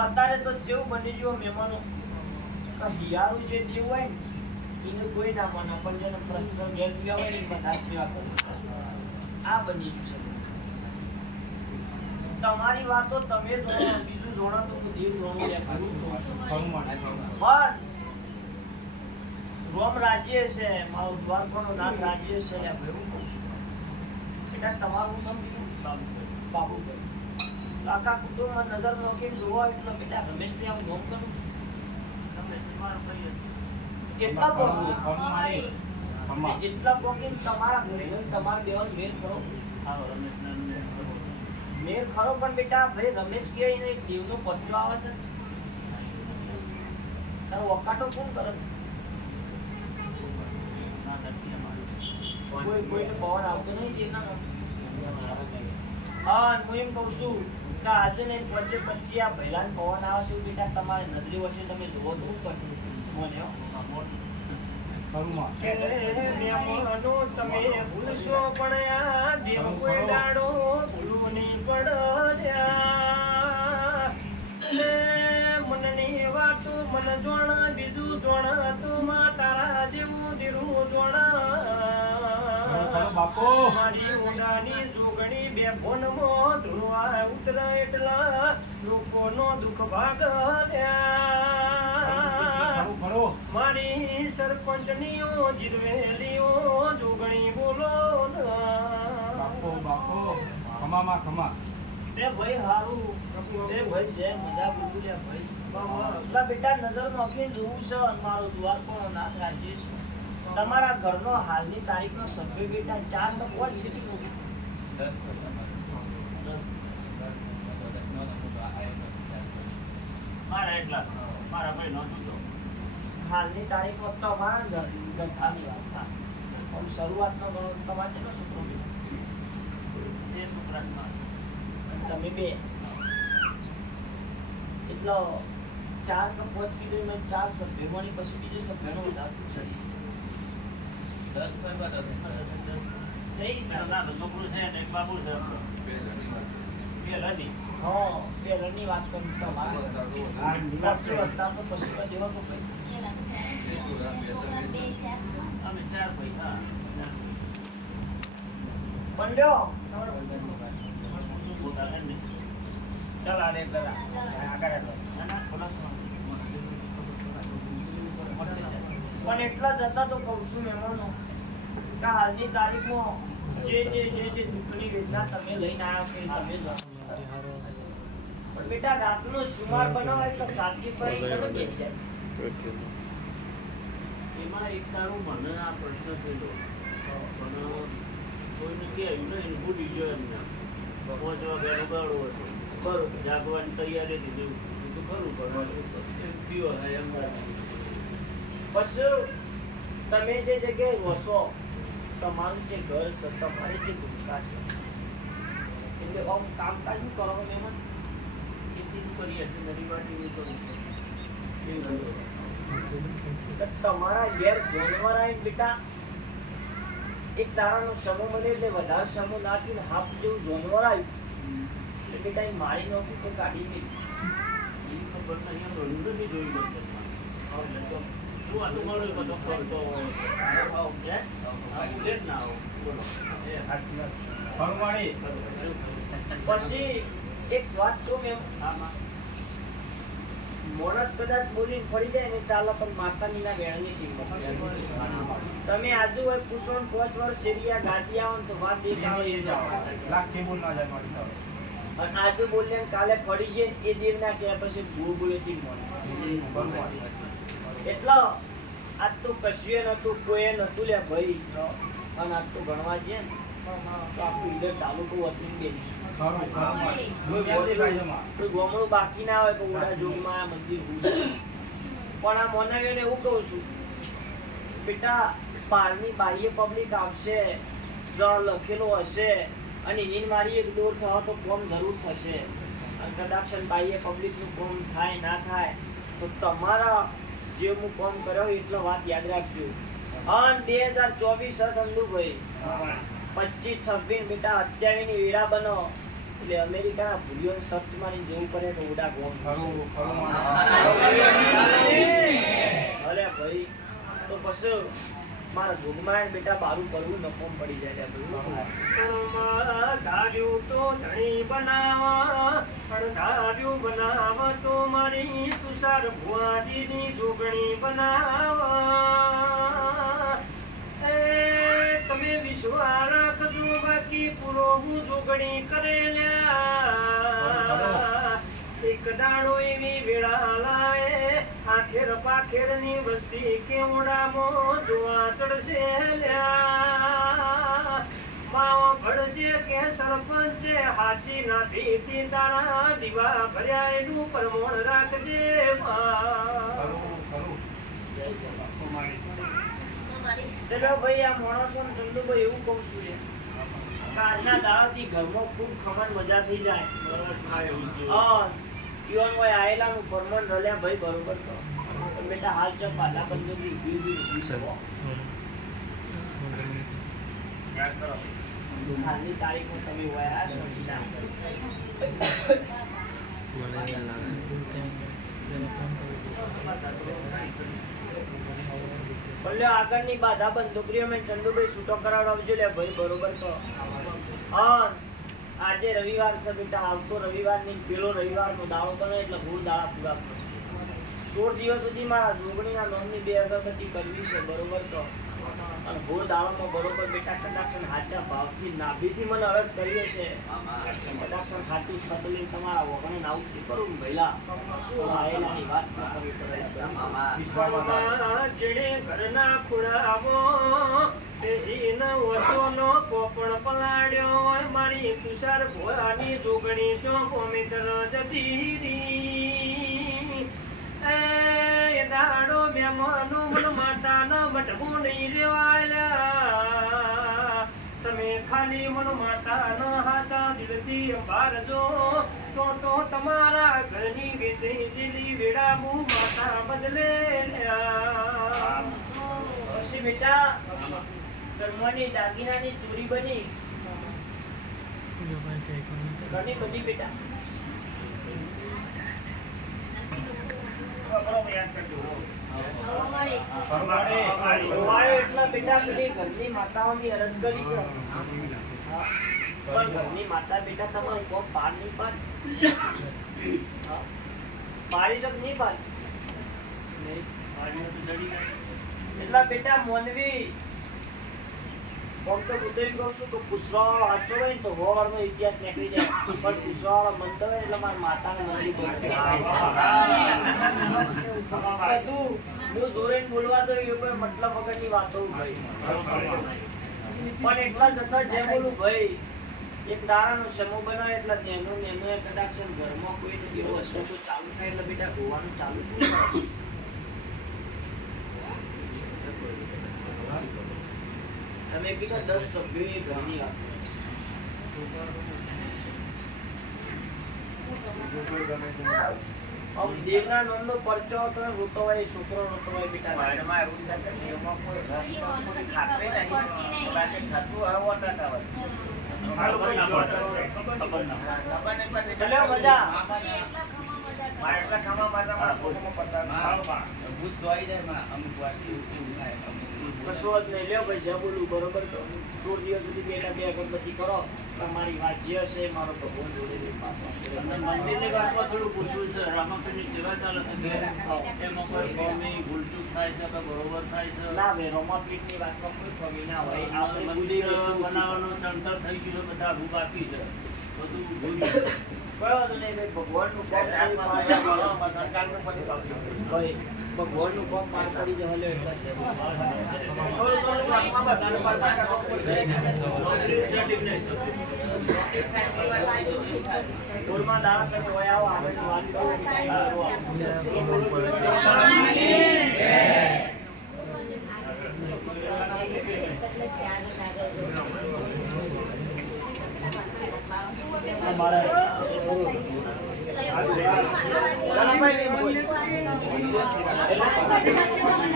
અત્યારે તો જેવું બની ગયું મહેમાનો હિયારું જે દેવું હોય ને એને કોઈ ના માને પણ જેને પ્રશ્ન ઘેર ગયા હોય ને બધા સેવા કરે આ બની ગયું છે તમારી વાતો તમે જોડો બીજું જોડો તો દેવ જોડો પણ રોમ રાજ્ય છે મારું દ્વારકાનું નામ રાજ્ય છે એવું કહું છું એટલે તમારું નામ બાબુભાઈ આખા કુટુંબમાં નજર નોખીને જોવા એટલે બેટા રમેશભાઈ આવું નોમ કરું છું કેટલા પોકી જેટલા પોકી તમારા ઘરે તમારા દેવાનું મેર કરો મેર ખરો પણ બેટા ભાઈ રમેશ કે દેવનો પચ્ચો આવે છે તારો વકાટો કોણ કરે છે કોઈ કોઈને પવન આવતો નહીં દેવના હા હું એમ કહું છું કે આજે ને વચ્ચે પછી આ પહેલાં પવન આવે છે બેટા તમારે નજરી વચ્ચે તમે જુઓ તો કરશું મને તમે ભૂલશો પણ આ દેવ કોઈ દાડો ભૂલું નહીં પડ્યા મનની વાતો મન જોણા બીજું જોણા તું તારા જેવું દીરું જોણા મારી ઉડાની જોગણી બે ફોનમાં ધૂળવા ઉતરે એટલા લોકોનો દુઃખ ભાગ મારી સરપંચનીઓ જીરવેલીઓ જોગણી બોલો ખમા તે ભાઈ હારું તે ભાઈ જે મજા બોલ્યું લે ભાઈ બેટા નજર નોખીને જોવું છે મારું દ્વારકાનો નાથ રાજ્ય છે તમારા ઘરનો હાલની તારીખનો સભ્ય બેટા 4 તો કોણ છે મારા ભાઈ નહોતું તો હાલની તારીખમાં તમારા ગંથાની વાત થાય શરૂઆતનો તમારે કેટલો છોકરો એ છોકરામાં તમે બે એટલો 4 કે 5 કિલોમાં 4 સભ્યો મળી પછી બીજો સભ્યનો વધારો થશે 10 જઈ છોકરું છે એક બાબુ છે બે લડી બે રણની વાત કરું તમારા પછી વસ્તા તો પછી દેવા તો કઈ અમે 4 ભાઈ હા પંડ્યો ચાલ આને પણ એટલા જતા તો કહું છું મહેમાનો કે હાલની તારીખમાં જે દુઃખની વેદના તમે લઈને આવ્યા છો તમે પણ બેટા રાતનો સુમાર બનાવો એટલે સાચી પર તમે બેસ્યા એમાં એક તારું મને આ પ્રશ્ન થયેલો પણ કોઈને કહેવાયું નહીં ભૂલી ગયો એમને 5 વાગ્યાનો ગાળો હતો બરોબર જાગવાની તૈયારી હતી બધું ખરું પણ એમ થયો એમ બસ તમે જે જગ્યાએ વસો તમારું જે ઘર છે તમારી જે ભૂમિકા છે એટલે આમ કામકાજ શું કરો મહેમાન ખેતી કરીએ છીએ નદી માટી કરું તમારા ઘેર જાનવર આવીને બેટા એક તારાનો સમૂહ મળે એટલે વધારે સમૂહ નાખી ને હાફ જેવું જાનવર આવ્યું એટલે બેટા એ મારી નોખી તો કાઢી ગઈ ખબર નહીં એમ રડું નથી જોયું શું આ તો મળ્યું બધો કરતો ના બોલો પછી એક વાત કહું એમ આમાં મોણસ કદાચ બોલીને ફરી જાય ને ચાલો પણ માતાની ના વેણની કિંમત તમે આજુ હોય પૂછો 5 વર્ષ શેરિયા ગાદી આવો તો વાત એ ચાલે એ જાવ અને આજુ બોલ્યા કાલે ફરી જાય એ દેવ ના કે પછી ભૂ બોલેતી મોને એટલો આજ તો કશું નતું કોઈ નતું લે ભાઈ અને આજ તો ગણવા જઈએ ને તો આખું ઈડર તાલુકો વતની બેસીશું કોઈ ગોમડું બાકી ના હોય કે ઓડા જોગમાં મંદિર હોય પણ આ મોનાગેને એવું કહું છું બેટા પારની બાહ્ય પબ્લિક આવશે જો લખેલો હશે અને એની મારી એક દોર થવા તો કોમ જરૂર થશે અને કદાચ બાહ્ય પબ્લિકનું કોમ થાય ના થાય તો તમારા જે હું કોમ કર્યો એટલો વાત યાદ રાખજો અને 2024 સંદુભાઈ 25 26 બેટા 28 ની વેળા બનો એટલે અમેરિકાના ભૂલિયોને સર્ચ મારી જવું પડે તો ઉડા ગોમ અરે ભાઈ તો પછી મારા જોગમાં બેટા બારું કરવું નફોમ પડી જાય ધાર્યું તો ધણી બનાવા પણ ધાર્યું બનાવા તો મારી તુષાર ભુવાજીની જોગણી બનાવા એ તમે વિશ્વાસ રાખજો બાકી પૂરો હું જોગણી કરેલ્યા એક દાડો એવી વેળા લાય આખેર પાખેરની વસ્તી કેવડામાં જોવા ચડશે લ્યા માવો ભળજે કે સરપંચે હાચી ના ભીતી તારા દીવા ભર્યા એનું પરમોણ રાખજે ચલો ભાઈ આ માણસો ને ચંદુભાઈ એવું કહું છું છે આજના દાડાથી ઘરમાં ખૂબ ખમણ મજા થઈ જાય ઈવન કોઈ આયેલાનું પરમણ રલ્યા ભાઈ બરોબર તો બેટા હાલ ચો પાલા બંદૂકની ઉભી શકો હાલની તારીખમાં તમે વયા છો બોલ્યો આગળની બાધા બંદૂકરીઓ મેં ચંદુભાઈ છૂટો કરાવડાવજો લે ભાઈ બરોબર તો આજે રવિવાર છે બેટા આવતો રવિવાર ની પેલો રવિવાર નો દાડો બને એટલે ગુણ દાડા પૂરા કરો 16 દિવસ સુધી મારા જોગણીના નામની 2 અગરબત્તી કરવી છે બરોબર તો અને ગુણ દાડામાં બરોબર બેટા કટાક્ષણ હાચા ભાવથી નાભીથી મને અરજ કરીએ છે કટાક્ષણ ખાતું સદલી તમારા વગણે નાઉતી કરું ભઈલા આયેલાની વાત ન કરવી પડે જેણે ઘરના ખુડાવો એના વસોનો પોપણ પલાડ્યો હોય મારી તુષાર ભોળાની જોગણી ચોંકો મિત્ર જતી એ દાડો મેમનો મન માતાના મટવું નહીં રેવાયલા તમે ખાલી મન માતાના હાથા દિલથી અંબારજો તો તમારા ઘરની વેચી જીલી વેડા મું માતા બદલે પછી બેટા કર્મની દાગીનાની ચોરી બની ઘણી બધી બેટા એટલા બેટા પેલી ઘરની માતાઓની અરજ કરી છે પણ ઘરની માતા બેટા તમારું કોક પાર નહીં પાર પારી જગ નહીં પાર એટલા બેટા મોનવી તો ઉદ્દેશ કહું છું કે પુષ્પાવાળો હાચો હોય ને તો હોવાળનો ઇતિહાસ નીકળી જાય પણ પુષ્પાવાળો મનતો હોય એટલે મારા માતાને મંદિર બધું હું જોરે બોલવા તો એ કોઈ મતલબ વગરની વાતો ભાઈ પણ એટલા જતા જેમ બોલું ભાઈ એક દાડાનો સમૂહ બનાવે એટલે નેનું કટાક્ષણ ઘરમાં કોઈ એવો હશે તો ચાલુ થાય એટલે બેટા ગોવાનું ચાલુ થાય તમે કીધું 10 સભ્યો એ ઘરની વાત દેવના નોંધનો પરચો હતો રોતો હોય છોકરો રોતો હોય બેટા મારામાં એવું છે કે દેવમાં કોઈ રસ કોઈ ખાતે નહીં બાકી થતું આવો ટકા વસ્તુ ચલ્યો મજા મારે એટલા ખાવા મારામાં ફોટોમાં પતા ભૂત દોઈ જાય માં અમુક વાર એવું થાય કશો જ નહીં લ્યો ભાઈ જ્યાં બોલું બરોબર તો 16 દિવસ સુધી બેટા 2 અગરબત્તી કરો તમારી વાત જે હશે મારો ભગવાન જોડે મંદિરની વાતમાં થોડું પૂછવું છે રામાપીરની સેવા ચાલે છે એમાં કોઈ કમી ભૂલચૂક થાય છે કે બરોબર થાય છે ના ભાઈ રોમાપીઠની વાતમાં કોઈ કમી ના હોય આપણે મંદિર બનાવવાનું ચણતર થઈ ગયું છે બધા રૂપ આપી છે બધું ભૂલી છે કયો તો નહીં ભાઈ ભગવાનનું કોમ પાર કરી જવા લે એટલા છે ગોળમાં દાણા તમે હોય આવો આગળ વાત કરો ચાલો ભાઈ